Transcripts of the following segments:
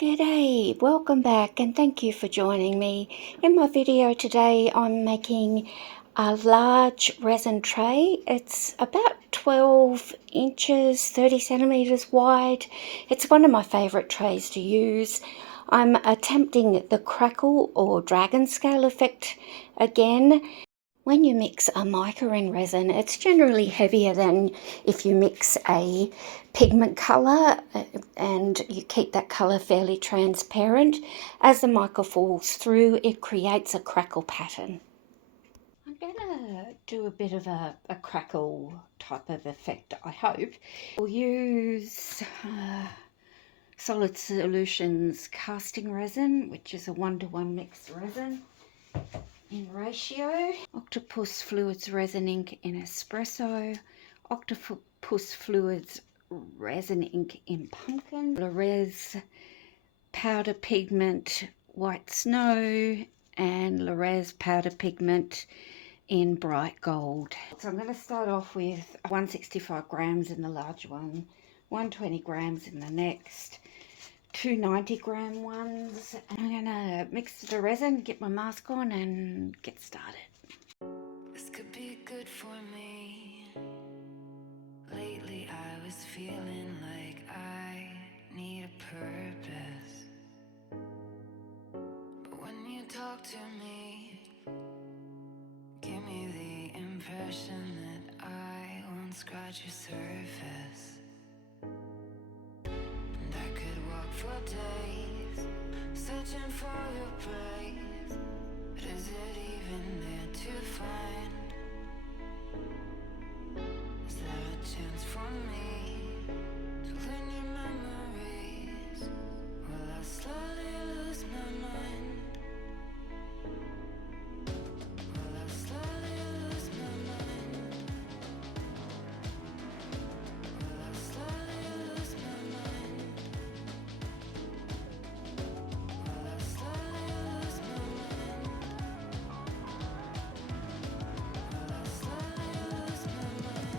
G'day, welcome back and thank you for joining me. In my video today I'm making a large resin tray. It's about 12 inches, 30 centimeters wide. It's one of my favorite trays to use. I'm attempting the crackle or dragon scale effect again. When you mix a mica and resin, it's generally heavier than if you mix a pigment colour and you keep that colour fairly transparent. As the mica falls through, it creates a crackle pattern. I'm going to do a bit of a crackle type of effect, I hope. We'll use Solid Solutions Casting Resin, which is a 1-to-1 mixed resin in ratio. Octopus Fluids Resin Ink in Espresso, Octopus Fluids Resin Ink in Pumpkin, Lorez Powder Pigment White Snow, and Lorez Powder Pigment in Bright Gold. So I'm going to start off with 165 grams in the large one, 120 grams in the next, 290-gram ones. I'm gonna mix the resin, get my mask on and get started. This could be good for me. Lately I was feeling like I need a purpose. But when you talk to me, give me the impression that I won't scratch your surface. And I could walk for days, searching for your praise. But is it even there to find? Is there a chance for me to learn your memories? Will I slowly lose my mind? Will I slowly lose my mind? Will I slowly lose my mind? Will I slowly lose my mind? Will I slowly lose my mind?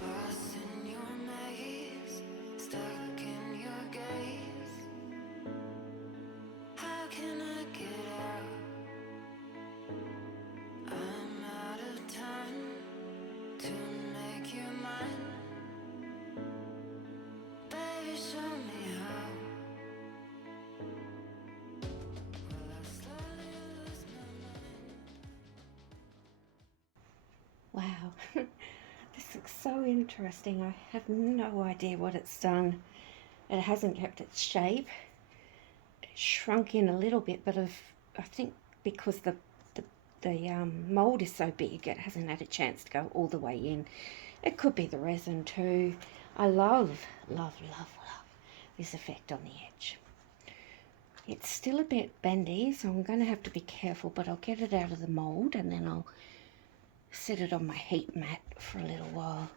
Lost in your maze, stuck in your gaze. How can I get out? I'm out of time to make you mine. Baby, show me how. Will I slowly lose my mind? Wow, this looks so interesting. I have no idea what it's done. It hasn't kept its shape. It's shrunk in a little bit, but I think because the mold is so big, it hasn't had a chance to go all the way in. It could be the resin too. I love this effect on the edge. It's still a bit bendy, so I'm going to have to be careful, but I'll get it out of the mold and then I'll set it on my heat mat for a little while.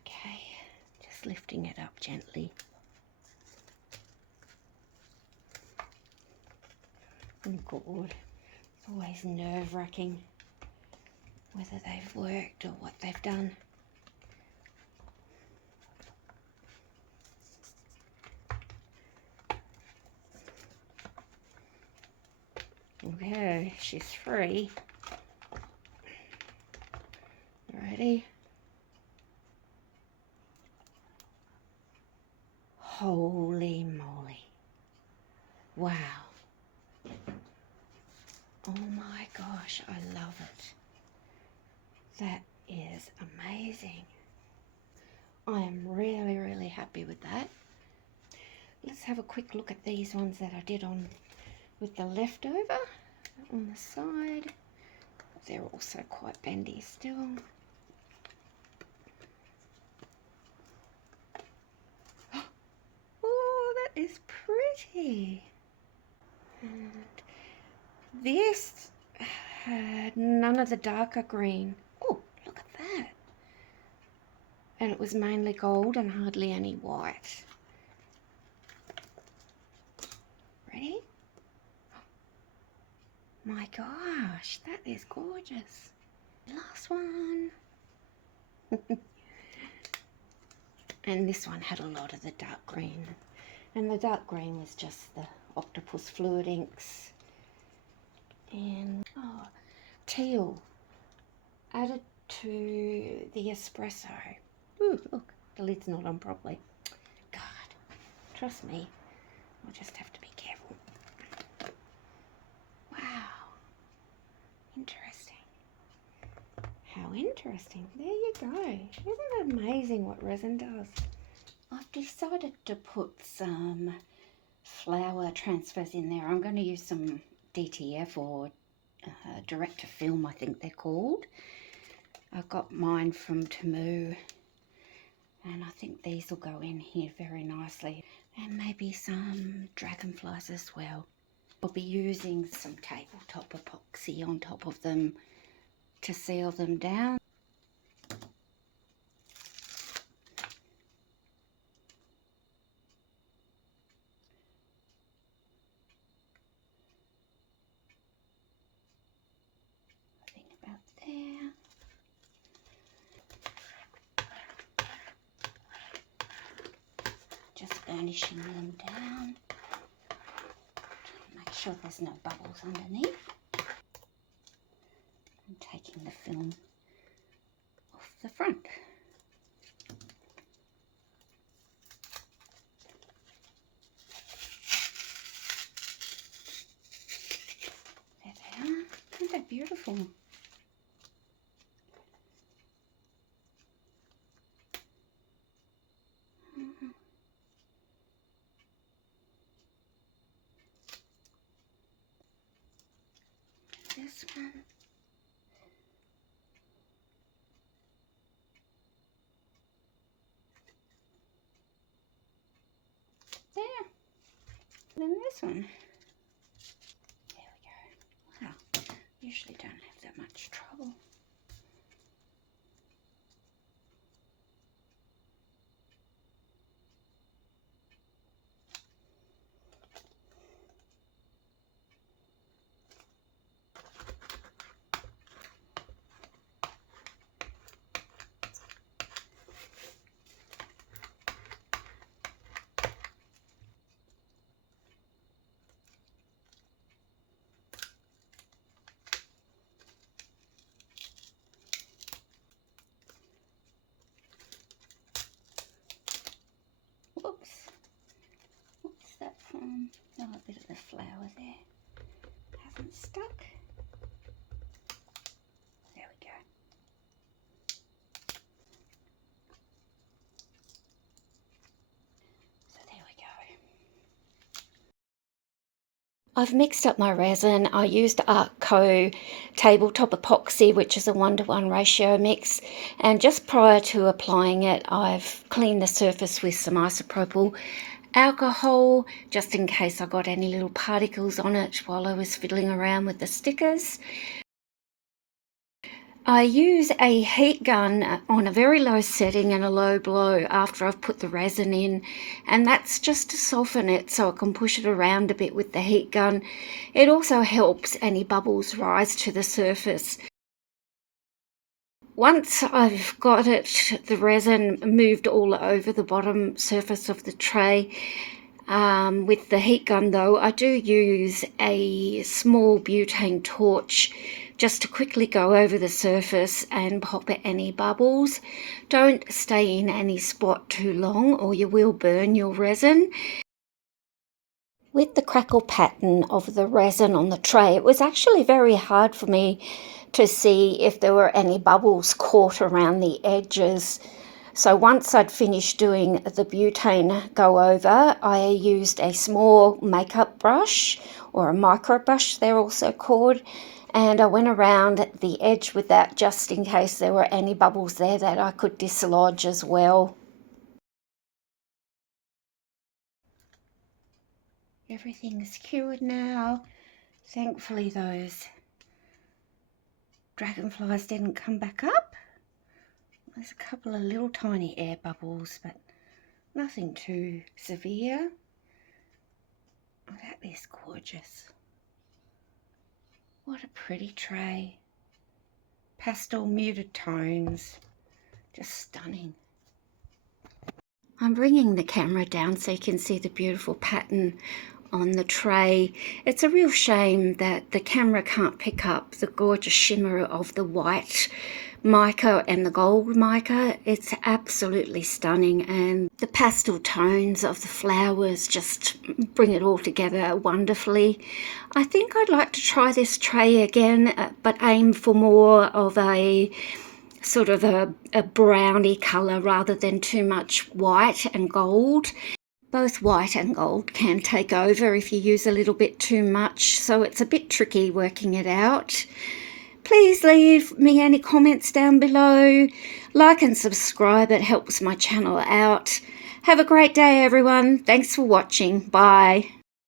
Okay, just lifting it up gently. Oh God, it's always nerve-wracking whether they've worked or what they've done. Okay, she's free. Ready? Holy moly. Wow. Oh my gosh, I love it. That is amazing. I am really happy with that. let's have a quick look at these ones that I did on with the leftover on the side. They're also quite bendy still. Oh, that is pretty. And this had none of the darker green. Oh, look at that. And it was mainly gold and hardly any white. Ready? My gosh, that is gorgeous. Last one. And this one had a lot of the dark green. And the dark green was just the octopus fluid inks. And oh, teal added to the espresso. Ooh, look, the lid's not on properly. God, trust me, I'll just have to be careful. Wow, interesting. How interesting. There you go. Isn't it amazing what resin does? I've decided to put some flower transfers in there. I'm going to use some DTF or direct to film, I think they're called. I got mine from Temu, and I think these will go in here very nicely. And maybe some dragonflies as well. I'll be using some tabletop epoxy on top of them to seal them down. I think about there. Just burnishing them down. Make sure there's no bubbles underneath. I'm taking the film off the front. There they are. Isn't that beautiful? This one. There. And then this one. There we go. Wow. Usually don't have that much trouble. Whoops. What's that from? Oh, a bit of the flower there. Hasn't stuck. There we go. So there we go. I've mixed up my resin. I used Artco tabletop epoxy, which is a 1:1 ratio mix. And just prior to applying it, I've cleaned the surface with some isopropyl alcohol, just in case I got any little particles on it while I was fiddling around with the stickers. I use a heat gun on a very low setting and a low blow after I've put the resin in, and that's just to soften it so I can push it around a bit with the heat gun. It also helps any bubbles rise to the surface. Once I've got it, the resin moved all over the bottom surface of the tray. With the heat gun though, I do use a small butane torch just to quickly go over the surface and pop any bubbles. Don't stay in any spot too long or you will burn your resin. With the crackle pattern of the resin on the tray, it was actually very hard for me to see if there were any bubbles caught around the edges So once I'd finished doing the butane go over, I used a small makeup brush, or a micro brush they're also called, and I went around the edge with that just in case there were any bubbles there that I could dislodge as well. Everything's cured now. Thankfully those dragonflies didn't come back up. There's a couple of little tiny air bubbles, but nothing too severe. Oh, that is gorgeous. What a pretty tray. Pastel muted tones. Just stunning. I'm bringing the camera down so you can see the beautiful pattern on the tray. It's a real shame that the camera can't pick up the gorgeous shimmer of the white mica and the gold mica. It's absolutely stunning, and the pastel tones of the flowers just bring it all together wonderfully. I think I'd like to try this tray again, but aim for more of a sort of a browny colour rather than too much white and gold. Both white and gold can take over if you use a little bit too much, so it's a bit tricky working it out. Please leave me any comments down below. Like and subscribe, it helps my channel out. Have a great day everyone. Thanks for watching. Bye.